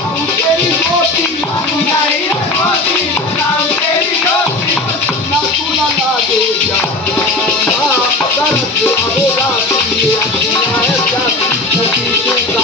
तेरी ज्योति नहीं होती तेरी ज्योति ना तुला लागे जाना दर्द अबोला ये है जाती